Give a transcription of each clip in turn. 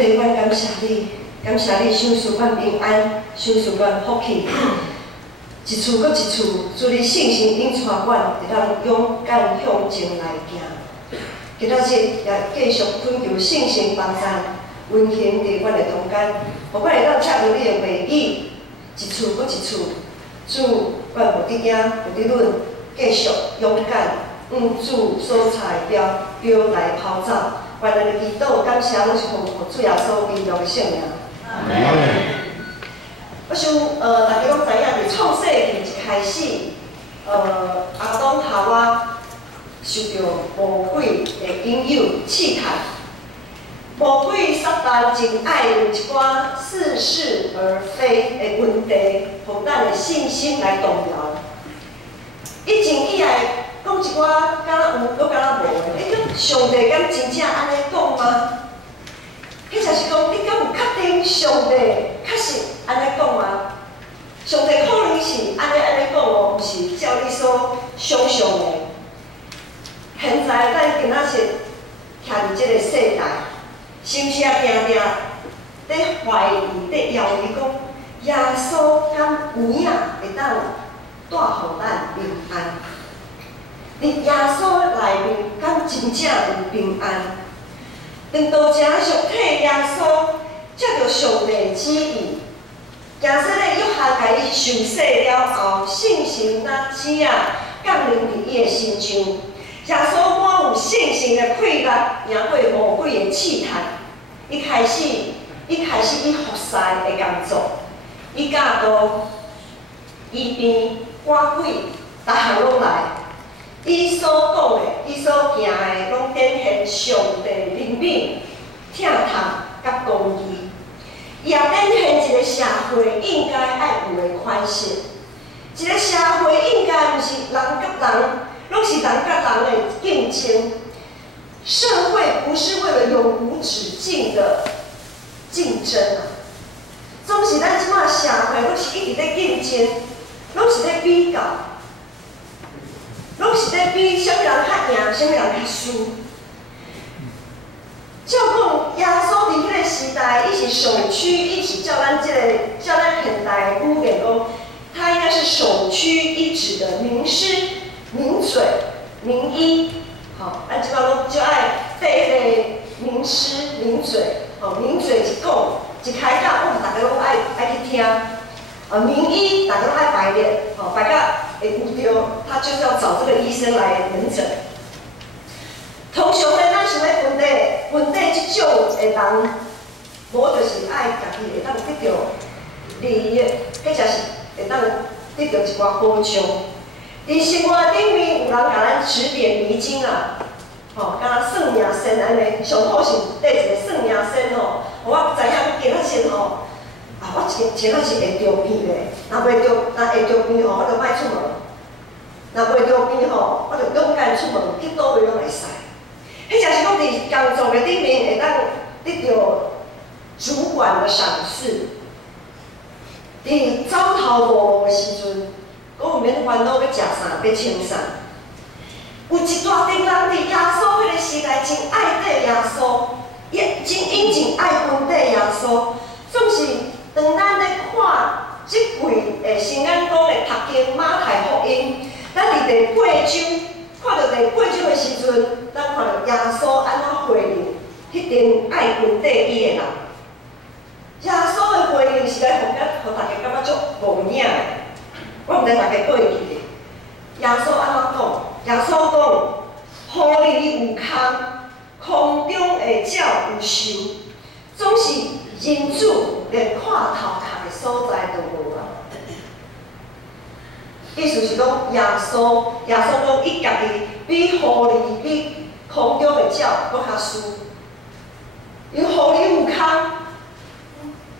地，阮感谢你，感谢你赏赐阮平安，赏赐阮福气。一次搁一次，祝你信心引带阮，会当勇敢向前来行。今仔日也继续恳求信心帮赞，温馨伫阮的中间，互阮会当插入你的话语，一次搁一次。主，阮有伫囝，有伫阮，继续勇敢。 主所在标来跑走，愿咱的祈祷感谢拢是奉主耶稣基督的圣名。我想，大家拢知影，伫创世纪一开始，阿当夏娃受到魔鬼的引诱试探，魔鬼撒旦真爱用一寡似是而非的问题，互咱的信心来动摇。以前以来。 讲一寡敢若有，搁敢若无的。上帝敢真正安尼讲吗？迄就是讲，你敢有确定上帝确实安尼讲吗？上帝可能是安尼讲哦，毋是照你所想象的。现在咱今仔日徛伫即个世代，是毋是也定定在怀疑、在犹豫讲，耶稣敢有影会当带互咱平安？ 伫耶稣内面，敢真正有平安？当道成肉体耶稣接到上帝旨意，行说咧约翰甲伊受洗了后，信心若子啊降临伫伊的身上。耶稣满有信心的气力，赢过魔鬼的试探。一开始伊服侍的工作，伊教导、医病、赶鬼，逐项拢来。 伊所讲的，伊所行的，拢展现上帝怜悯、疼痛甲公义。伊也展现一个社会应该爱有的款式。一个社会应该毋是人甲人，拢是人甲人的竞争。社会不是为了永无止境的竞争啊，总是咱即马社会拢是一直在竞争，拢是在比较。 拢是在比啥物人较赢，啥物人较输。照讲，耶稣伫迄个时代，伊是首屈一指，照咱现代的语言讲，他应该是首屈一指的名师、名嘴、名医。好，咱即摆拢就爱对迄个名师、名嘴，名嘴一讲一开讲，大家拢爱去听。名医大家拢爱排练，排到。 会有着，他就是要找这个医生来门诊。通常咧，咱想要问题即种的人，无就是爱家己会当得到利益，迄就是会当得到一寡保障。伫生活顶面有人甲咱指点迷津啊，敢若算命先安尼，上好是缀一个算命先吼，我知影今仔先吼。 我前仔是会着病的，若会着病吼，我就莫出门；若袂着病吼，我就勇敢出门，去倒位拢会使。迄就是讲伫工作的顶面会当得到主管的赏识。伫走头路的时阵，我毋免烦恼要食啥，要穿啥。有一大群人伫耶稣迄个时代真爱戴耶稣，也真殷勤爱跟戴耶稣，总是。 当咱咧看即几个圣经讲的读经马太福音，咱伫第8章看到第8章的时阵，咱看到耶稣安怎回应迄群爱跟缀伊的人。耶稣的回应是来互大家感觉足无影的。我毋知大家过会记咧。耶稣安怎讲？耶稣讲：河里有空，空中的鸟有收，总是人主。 连看头壳的所在都无啊！意思是讲，耶稣讲伊家己比狐狸、比空中的鸟搁较输，因为狐狸有空，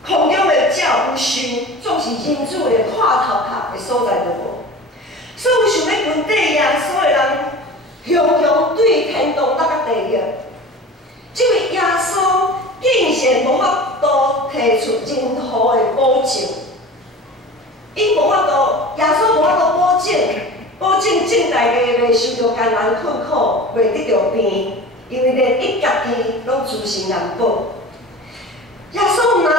空中的鸟有收，总是人主连看头壳的所在都无。所以有想要跟缀耶稣的人，雄雄对天堂那个地狱，这位耶稣。 竟然无法度提出任何的保证，伊无法度，耶稣无法度保证正大家袂受到艰难困苦，袂得到病，因为连伊家己拢自身难保。耶稣若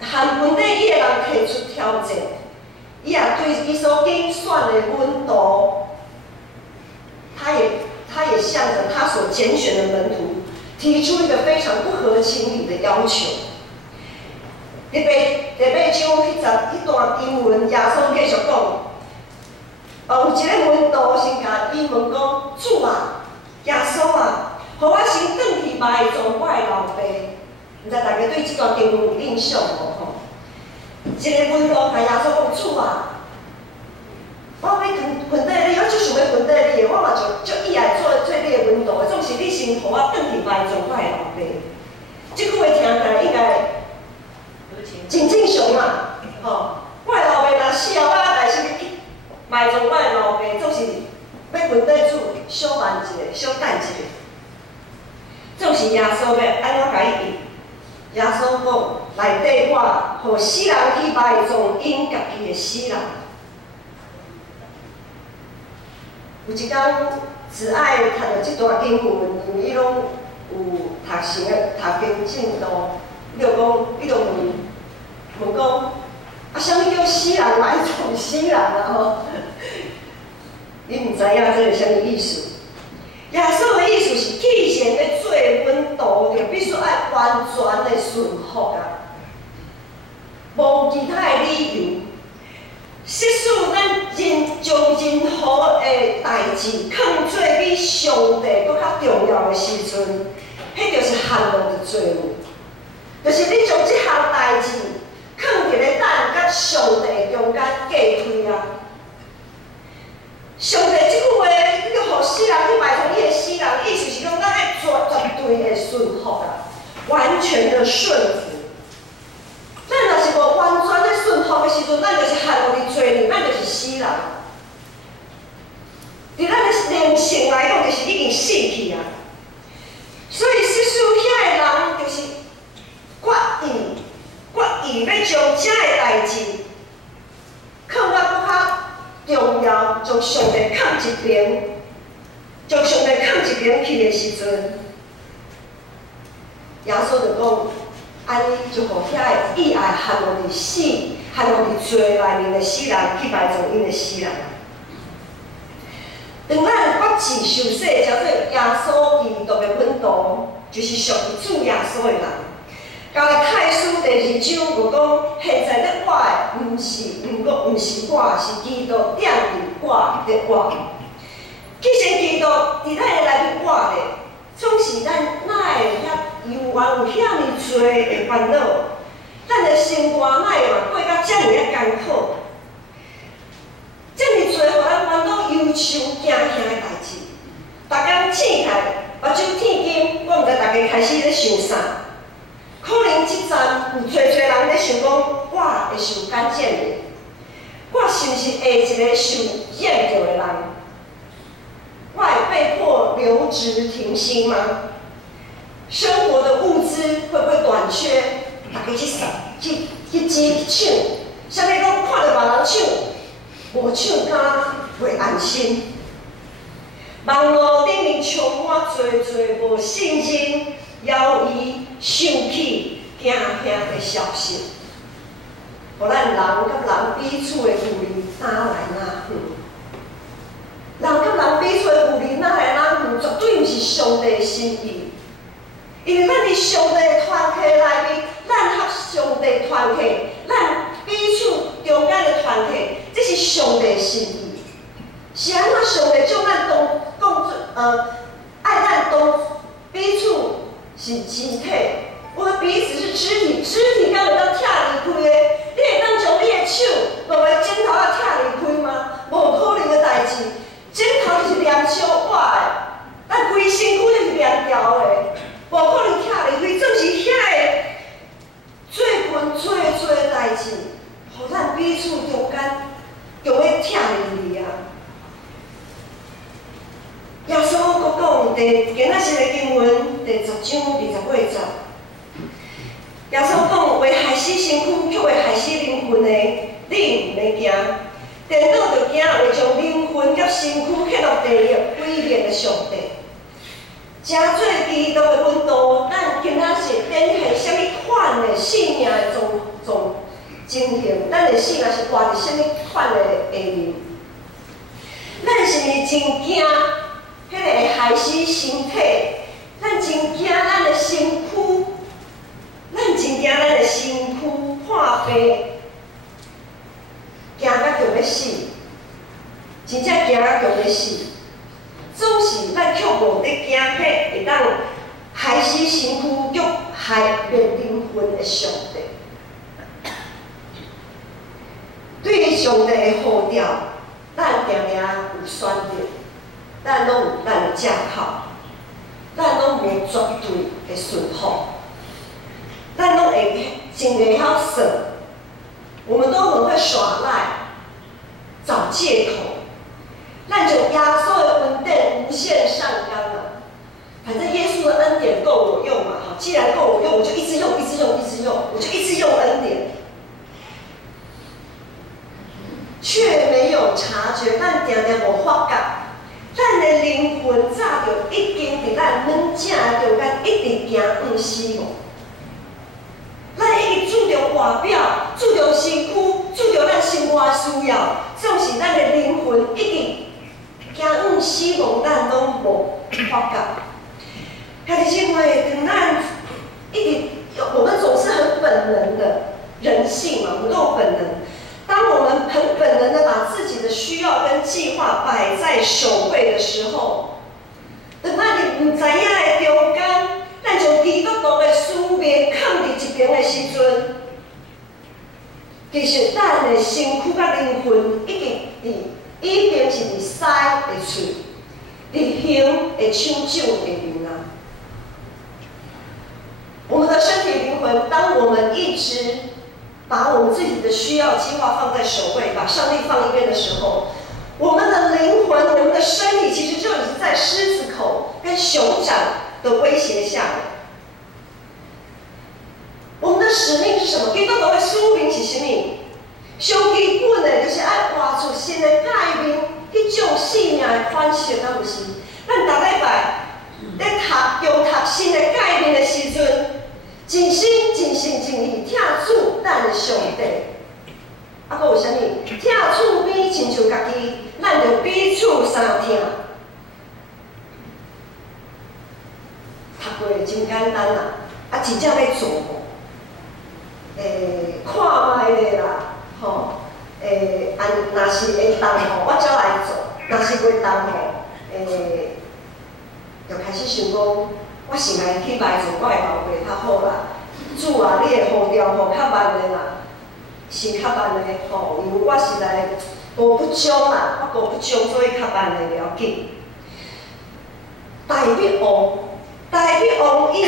和本地伊个人提出挑战，伊也对伊所拣选的门徒，他也向着他所拣选的门徒提出一个非常不合情理的要求。第八章迄段经文，耶稣继续讲，有一个门徒先甲伊问讲：主啊，耶稣啊，互我先转去埋葬我的老爸。毋知大家对这段经文有印象无吼？一个门徒甲耶稣讲：主啊，我要分底你，我就想要分底你，我嘛就意爱做你的门徒的，总是你先互我转去埋葬我的老爸。这句话听起来应该真正常啦，吼！我的老爸若死后，我来先去埋葬我的老爸，总是要分底主小慢一下，小等一下。总是耶稣要安怎甲伊应？耶稣讲：内底我互死人去埋葬因家己的死人。有一天，只爱读到这段经文，因为伊拢有读经进度，伊就问讲，啊，啥物叫死人埋葬死人啊？吼，你毋知影这是啥物意思？耶稣的意思是，既然要做门徒，就必须爱完全的顺服啊，无其他的理由。即使咱将任何的代志放做比上帝搁较重要的时阵，迄就是陷入伫罪恶。就是你将即项代志放伫咧咱甲上帝中间隔开啊！上帝即句话，你要互死人去埋葬你的死人，意思是讲咱爱绝对的顺服啊，完全的顺服。咱若是无完全的顺服的时阵，咱就是陷入伫罪恶，咱就是死人。伫咱的灵性来讲，就是已经死去啊。所以，即使遐个人就是决意要将遮个代志放到搁较重要，将上帝放一边，将上帝放一边去的时阵，耶稣就讲。安尼就互遐个意爱陷入伫死、陷入伫罪内面的死人去埋葬因的死人。当咱决志受洗，叫做耶稣基督的门徒，就是属于主耶稣的人。交个太书第2章就讲，现在咧我的，毋是我，是基督定伫我的我。既然基督伫咱的内面活咧，总是咱哪会犹原有遐尼多的烦恼，咱的生活哪会嘛过甲遮尔啊艰苦？遮尔多互咱烦恼、忧愁、惊吓的代志，逐工醒起来，目睭天金，我毋知大家开始咧想啥？可能即阵有侪人咧想讲，我会受感染的，我是毋是下一个受染着的人？我会被迫留职停薪吗？生活的物资会不会短缺？大家去抢，啥物讲看到别人抢，无抢敢袂安心。网络顶面充满侪无信心、犹豫、生气、惊吓的消息，互咱人甲人彼此的距离哪来哪远？人甲人彼此的距离哪来哪远？绝对毋是上帝的心意。因为咱伫上帝的团体内面，咱合上帝的团体，咱彼此中间的团体，这是上帝的心意。是安怎上帝将咱爱咱彼此是肢体，我们彼此是肢体，肢体敢会当拆离开的？你会当将你的手落来枕头仔拆离开吗？无可能的代志。枕头就是连相我的，咱规身躯就是连条的。无可能拆离开，总是遐个做群做的代志，互咱彼此中间就会拆离啊！耶稣佫讲今仔日的经文第10章28节，耶稣讲：为害死身躯，却会害死灵魂的，你毋免惊。颠倒着惊，会将灵魂甲身躯刻落地狱毁灭的上帝。真做基督的门徒，咱今仔日展现啥物款的性命的总情形，咱的性命是活伫什么款的下面？咱是毋是真惊？迄个会害死身体？咱真惊咱的身躯？咱真惊咱的身躯破病，惊到就要死，真正惊到就要死。总是咱却无伫惊迄会当害死身躯，却害灭灵魂的上帝。对于上帝的呼召，咱定定有选择，咱拢有咱的借口，咱拢无绝对的顺服，咱拢会真会晓算，我们都很会耍赖，找借口。咱就耶稣的恩典无限上纲啊！反正耶稣的恩典够我用嘛，好，既然够我用，我就一直用，一直用，一直用，我就一直用恩典。却没有察觉，咱常常无发觉，咱的灵魂早就已经伫咱软正中间一直行往死亡。咱一直注重外表，注重身躯，注重咱生活需要，总是咱的灵魂一直行往死亡，咱拢无发觉。兄弟姐妹，当咱一直，我们总是很本能的人性嘛，我们都有本能。当我们很本能的把自己的需要跟计划摆在首位的时候，当咱你唔知影的中间，咱就基督徒的思维放伫一边的时阵，其实咱的身躯甲灵魂已经是伫屎的喙，伫胸的手掌的面啊。我们的身体灵魂，当我们一直把我们自己的需要计划放在首位，把上帝放一边的时候，我们的灵魂、我们的身体其实就已经在狮子口跟熊掌的威胁下了。我们的使命是什么？基督徒的使命是什么？上基本的就是爱活出新的改变，迄种生命的款式，敢不是？咱逐礼拜咧中读新的改变的时阵，真心、真心、真意听主咱的上帝。啊，搁有啥物？听厝边亲像家己，咱就彼此相听。读过真简单啦，啊，真正要做无？看卖咧啦，吼，若是会当吼，我才来做；若是袂当吼，就开始想讲，我是来去卖做，我会后悔较好啦。主啊，你的呼召吼较慢的啦，是较慢的吼，因为我是来无不忠啦，我无不忠，所以较慢的了紧。大笔王伊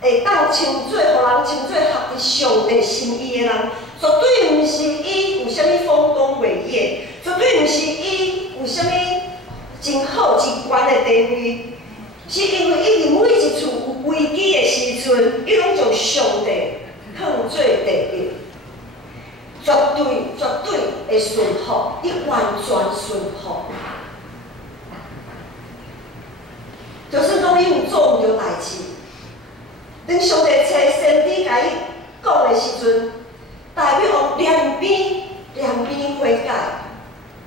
会当称做，互人称做合伫上帝心意的人，绝对毋是伊有啥物丰功伟业，绝对毋是伊有啥物真好真悬的地位，是因为伊伫每一处有危机的时阵，伊拢将上帝放做第一，绝对会顺服，伊完全顺服。就算讲伊有做毋着代志，当上帝找先知甲伊讲的时阵，大笔王两边悔改，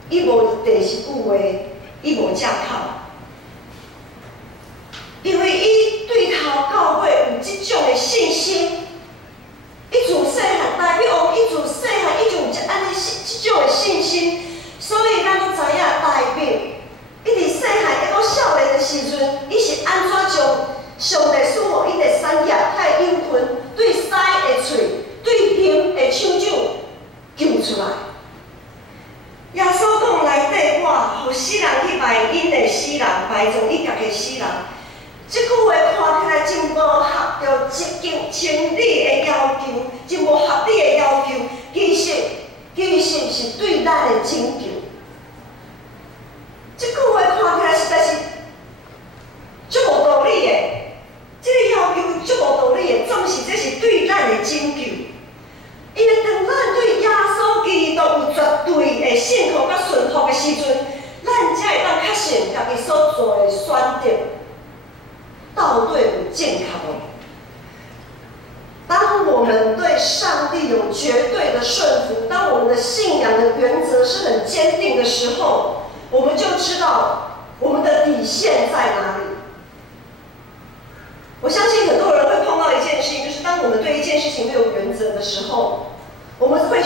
伊无第十句话，伊无借口，因为伊对头到尾有即种的信心。伊自细汉，大笔王伊自细汉伊就有安尼即种的信心，所以咱都知影大笔。伊伫细汉，还阁少年的时阵，伊是安怎将上帝赐予伊的产业、他的应份，对狮的喙、对熊的手掌救出来。耶稣讲内底，我互死人去卖因的死人，卖从伊家己死人。即句话看起来真无合着一情理的要求，真无合理的要求，其实是对咱的拯救。即句话看起来实在是足无道理的，即个要求足无道理的，总是这是对咱的拯救。因为当咱对耶稣基督有绝对的信服甲顺服的时阵，咱才会当确信家己所做的选择到底有正确无？当上帝有绝对的顺服，当我们的信仰的原则是很坚定的时候，我们就知道我们的底线在哪里。我相信很多人会碰到一件事情，就是当我们对一件事情没有原则的时候，我们会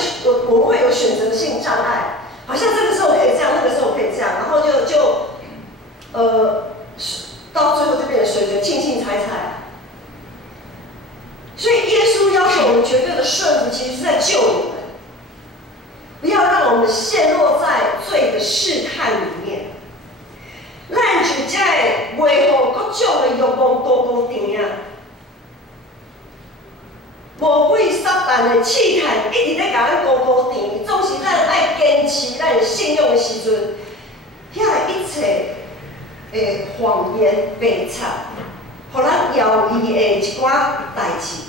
有选择性障碍，好像这个时候可以这样，那个时候可以这样，然后到最后就变成随着轻轻踩踩。所以耶稣要求我们绝对的顺服，其实是在救我们，不要让我们陷落在罪的试探里面。咱就才会袂互各种的欲望高高甜啊！魔鬼撒旦的试探一直在甲咱高高甜，总是咱爱坚持咱的信用的时阵，遐一切的谎言白贼，互咱犹豫的一寡代志，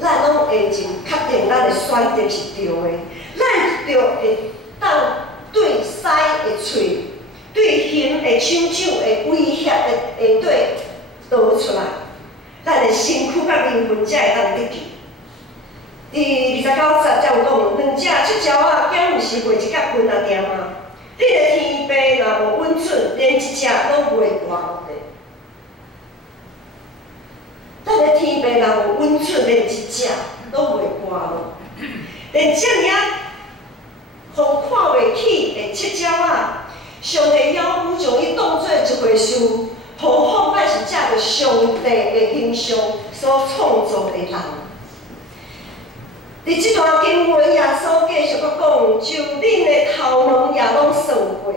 咱拢会真确定咱的选择是对的，咱就会当对狮的喙。对熊的手掌的威胁会对倒出来，咱的身躯甲灵魂才会当得救。第29节才有讲，两只七鸟仔竟毋是卖一角分啊点吗？你的天父若无温存，连一只都袂活落地。咱的天父若无温存，连一只都袂活落，连遮尔互看袂起的七鸟仔。上帝要求将伊当作一回事，何况咱是借着上帝的形象所创造的人。伫这段经文，耶稣继续讲，就恁的头毛也拢算过，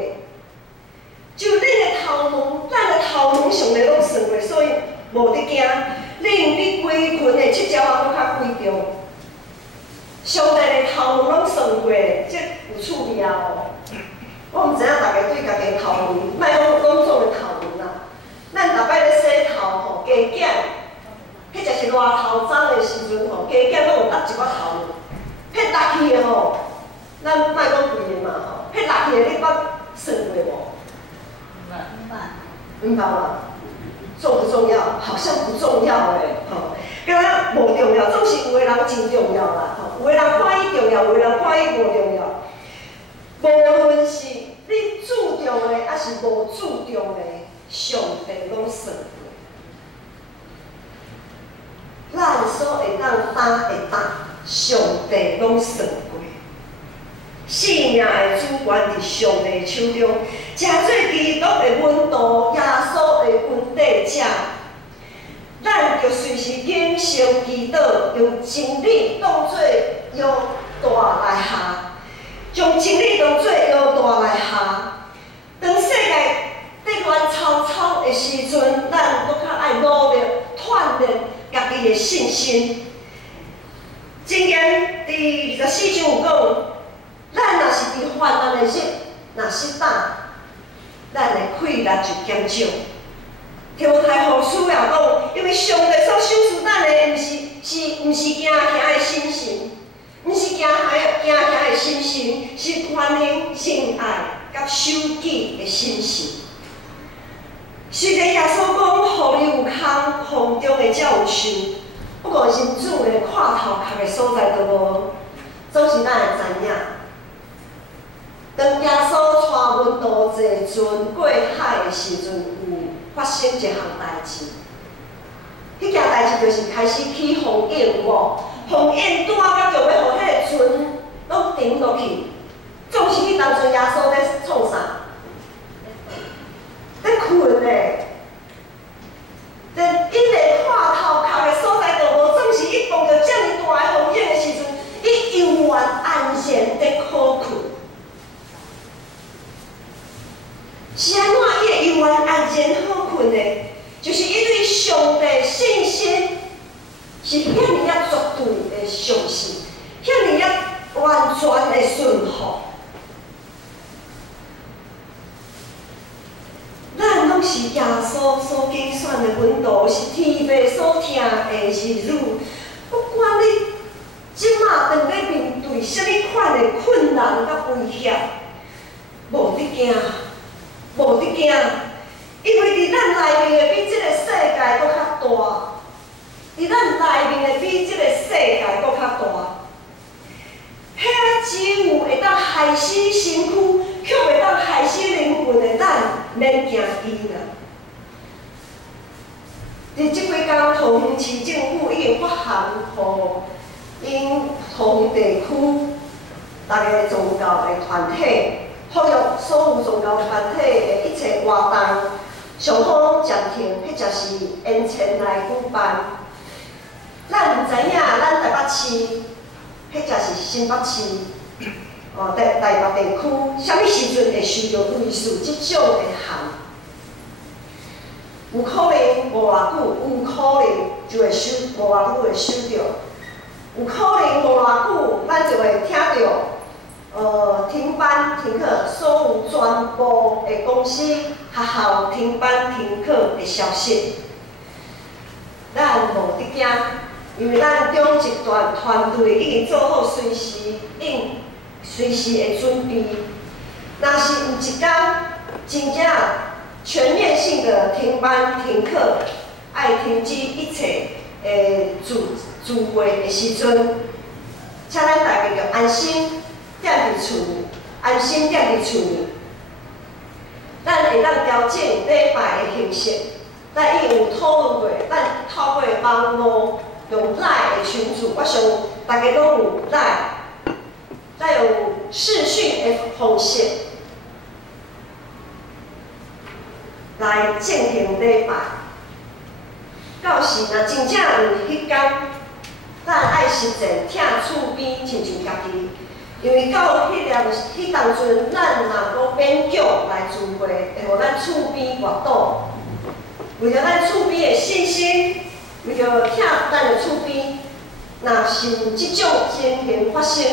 就恁的头毛，咱的头毛上帝拢算过，所以无得惊。恁比规群的七鸟仔搁较贵重。上帝的头毛拢算过，这有趣味哦。我毋知影大家对家己的头毛，莫讲做的头毛啦。咱逐摆咧洗头吼，加减，迄就是热头早的时阵吼，加减拢有搭一撮头毛。迄落去的吼，咱莫讲贵的嘛吼，迄落去的你捌算过无？唔捌嘛？重不重要？好像不重要诶，吼。敢若无重要，总是有的人真重要啦，吼。有的人看伊重要，有的人看伊无重要。无论是你注重的，还是无注重的，上帝拢算过。咱所会当担的担，上帝拢算过。性命的主权伫上帝手中，食做基督的温度，耶稣的温底者，咱就随时谨守祈祷，用真理当作药大来下。将真理当作药大来下，当世界在乱糟糟的时阵，咱搁较爱努力锻炼家己的信心。箴言第24章有讲，咱若是伫患难的日，若失胆，咱的气力就减少。提摩太后书也讲，因为上帝所赏赐咱的，毋是惊吓的心性。毋是惊吓的心性，是宽仁、仁爱、甲守己的心性。虽然耶稣讲，互你有空，空中的才有树，不过人子连看头壳的所在都无，总是咱会知影。当耶稣带阮渡济船过海的时阵，有发生一项代志。迄件代志就是开始起风影，有无？风影拄啊，到就要互迄个船拢沉落去。总是迄当阵耶稣咧创啥？咧困咧。连伊连看头壳的所在都无，总是伊碰到遮尔大的风影的时阵，伊永远安然在苦困。是安怎伊会永远安然好困呢？就是伊对上帝信心。是遐尼啊绝对的相信，遐尼啊完全的顺服。咱拢是耶稣所拣选的门徒，是天父所疼的儿女。不管你即马当咧面对啥物款的困难甲威胁，无得惊，无得惊，因为伫咱内面的比即个世界搁较大。伫咱内面的比即个世界搁较大，遐只有会当害死身躯，却袂当害死灵魂的咱，免惊伊啦。伫即几工，桃园市政府已经发函，互因桃园地区大家宗教的团体，呼吁所有宗教团体的一切活动，上好暂停，迄就是延前来举办。咱毋知影，咱台北市，迄就是新北市，台北地区，啥物时阵会收到类似即种的函？有可能无偌久，有可能就会无偌久会收到，有可能无偌久，咱就会听到，停班停课，所有全部的公司、学校停班停课的消息。咱无得惊，因为咱中集团团队已经做好随时的准备。若是有一天真正全面性的停班停课，爱停止一切聚会的时阵，请咱大家要安心踮伫厝里，安心踮伫厝里。咱会当调整礼拜的形式，咱已经有讨论过，咱透过网络用 LINE 的群组，我想大家拢有 LINE， 再有视讯的方式。来进行礼拜，到时若真正有迄天，咱爱实践听厝边亲像家己，因为到迄当阵，咱若讲勉强来聚会，会互咱厝边活动，为着咱厝边的信心，为着听咱的厝边，若是有即种情形发生，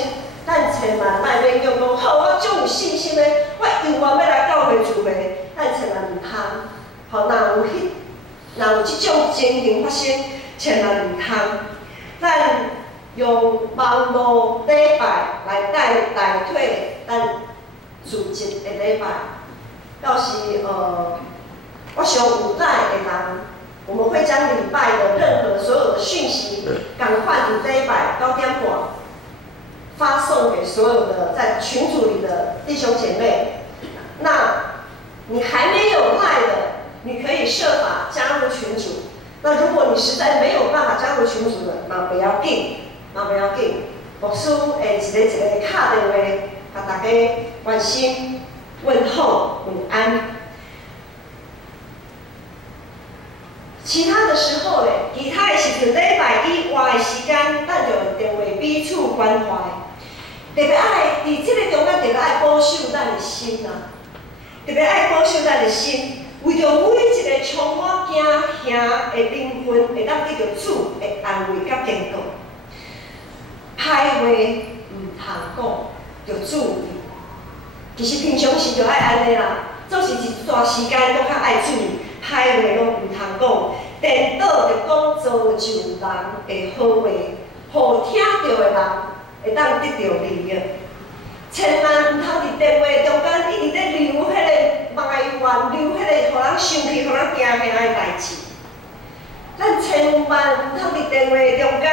咱千万莫勉强讲，好，我足有信心的，我永远要来教会聚会。咱千万唔通，吼，若有即种情形发生，千万唔通。咱用网络礼拜来代替咱自集的礼拜。到时我想有赖的人，我们会将礼拜的任何所有的讯息，赶快伫礼拜9点半发送给所有的在群组里的弟兄姐妹。那你还没有赖的，你可以设法加入群组。那如果你实在没有办法加入群组的，那不要紧，牧师会一个敲电话，甲大家关心、问候、问安。其他的时候咧，其他的时阵礼拜以外的时间，咱就用电话彼此关怀。特别爱伫这个中间，特别爱保守咱的心啊。特别爱保守咱的心，为着每一个充满惊吓的灵魂，会当得到主的安慰甲坚固。歹话唔通讲，要注意。其实平常时就爱安尼啦，总是一段时间都较爱注意，歹话拢唔通讲。颠倒着讲造就人的好话，互听到的人会当得到利益。千万唔通伫电话中间一直咧留迄个埋怨，留迄个互人生气、互人惊吓的代志。咱千万唔通伫电话中间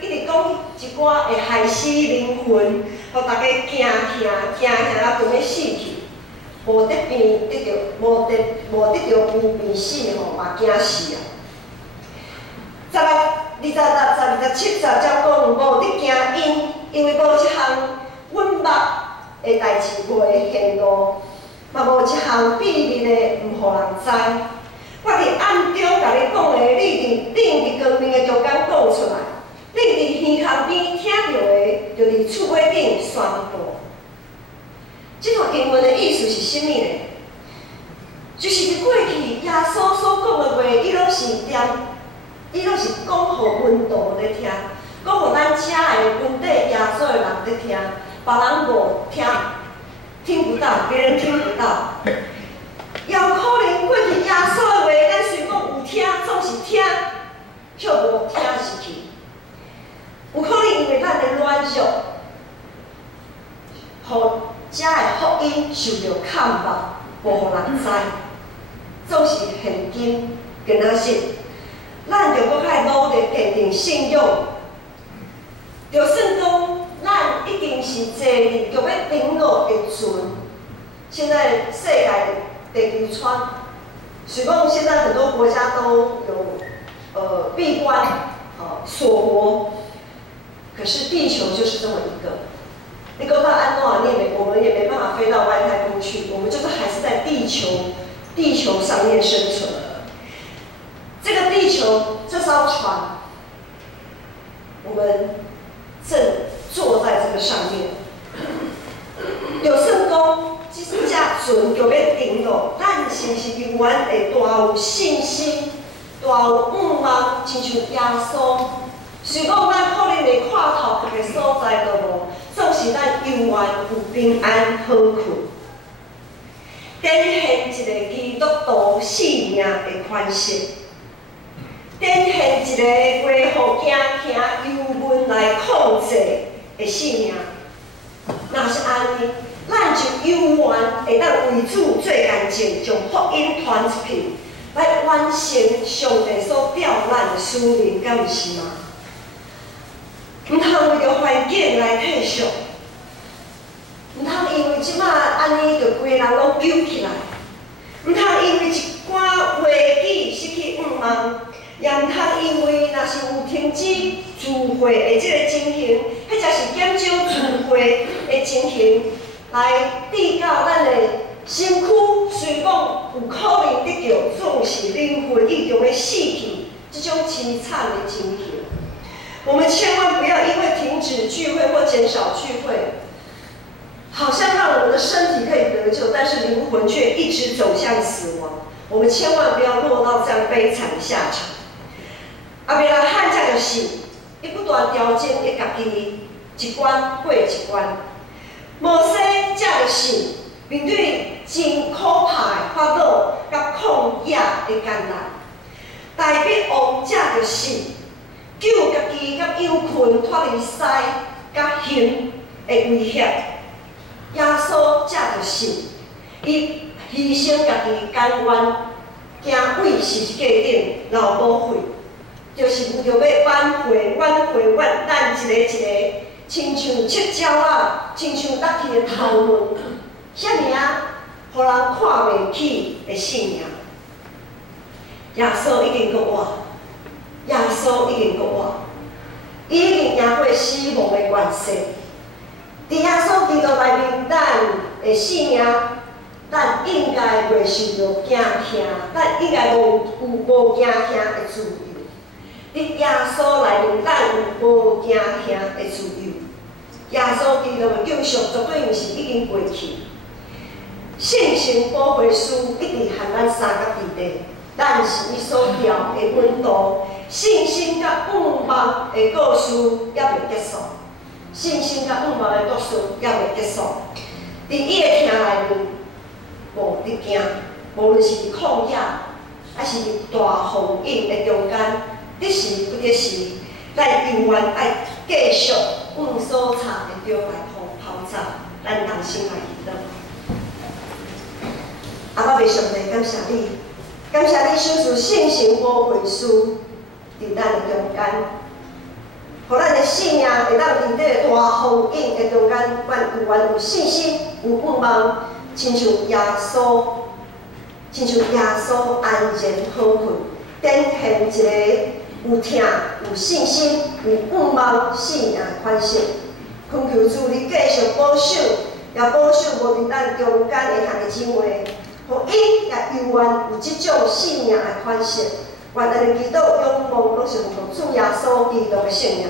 一直讲一寡会害死灵魂，互大家惊吓到准要死去，无得病得着，无得病死吼，嘛惊死啊！26、27、30讲无得惊因为无一项阮捌的代志袂显露，嘛无一项秘密的毋互人知。我伫暗中甲你讲的，你伫光明的中间讲出来，你伫耳孔边听到的，就伫厝尾顶宣布。这段经文的意思是甚物呢？就是伫过去耶稣所讲的话，伊拢是讲互温度咧听，讲互咱遮的本地耶稣的人咧听。别人无听不到，别人听不到。也有可能过去耶稣的话，咱虽讲有听，总是听，却无听入去。有可能因为咱的软弱，互遮的福音受到砍伐，无互人知，总是现今跟仔日，咱着搁较努力坚定信仰，就算讲咱已经是是坐伫就要登陆的船。现在世界地球村，许讲现在很多国家都有闭关锁国，可是地球就是这么一个。你讲到安诺瓦涅，我们也没办法飞到外太空去，我们就是还是在地球上面生存了。这个地球这艘船，我们正坐在这个上面。就算讲这只船就要登陆，咱是不是永远会大有信心、大有盼望，亲像耶稣？虽讲咱可能会看头一个所在都无，总是咱永远有平安好困，展现一个基督徒性命的款式，展现一个袂互惊惊忧闷来控制的性命。若是安尼，咱就永远会当为主做干净，将福音传出去，来完成上帝所调咱的使命，敢毋是吗？毋通为着环境来退缩，毋通因为即摆安尼就规个人拢揪起来，毋通因为一寡话语失去盼望，也毋通因为若是有停止聚会的即个情形，或者是减少聚会的情形，来致到咱的身躯虽讲有可能得到，总是灵魂已经要死去，这种凄惨的情形。我们千万不要因为停止聚会或减少聚会，好像让我们的身体可以得救，但是灵魂却一直走向死亡。我们千万不要落到这样悲惨的下场。阿伯拉罕这个是，伊不断调整伊家己一关过一关。摩西这个是面对真可怕的法老甲旷野的艰难。大必王这个是。救家己甲忧困脱离屎甲刑的威胁，耶稣这就是伊牺牲家己甘愿，行为是一个顶劳保费，就是为着要挽回咱一个，亲像七鸟啊，亲像落去的头毛，遐尔啊，互人看袂起的性命。耶稣已经搁活。耶稣已经搁活，伊已经赢过死亡的权势。伫耶稣基督内面，咱的性命，咱应该袂受到惊吓，咱应该无惊吓的自由。伫耶稣内面，咱有无惊吓的自由。耶稣基督的救赎绝对毋是已经过去。信心保惠师一直和咱三角伫地，咱是伊所调的温度。信心甲盼望的故事也未结束，信心甲盼望的故事也未结束。伫伊的厅内面，无得惊，无论是伫旷野，还是伫大风影的中间，得时不得时，咱永远爱继续往所插的中来跑走，咱同心来祈祷。阿爸，上帝，感谢你，感谢你守住信心保惠师。伫咱的中间，互咱的性命会当伫这个大风影的中间，咱永远有信心、有盼望，亲像耶稣安然好困，展现一个有疼、有信心、有盼望性命的款式。恳求主你继续保守，也保守无伫咱中间的兄弟姊妹，互伊也永远有即种性命的款式。愿咱的祈祷、仰望，拢是奉主耶稣基督的圣名。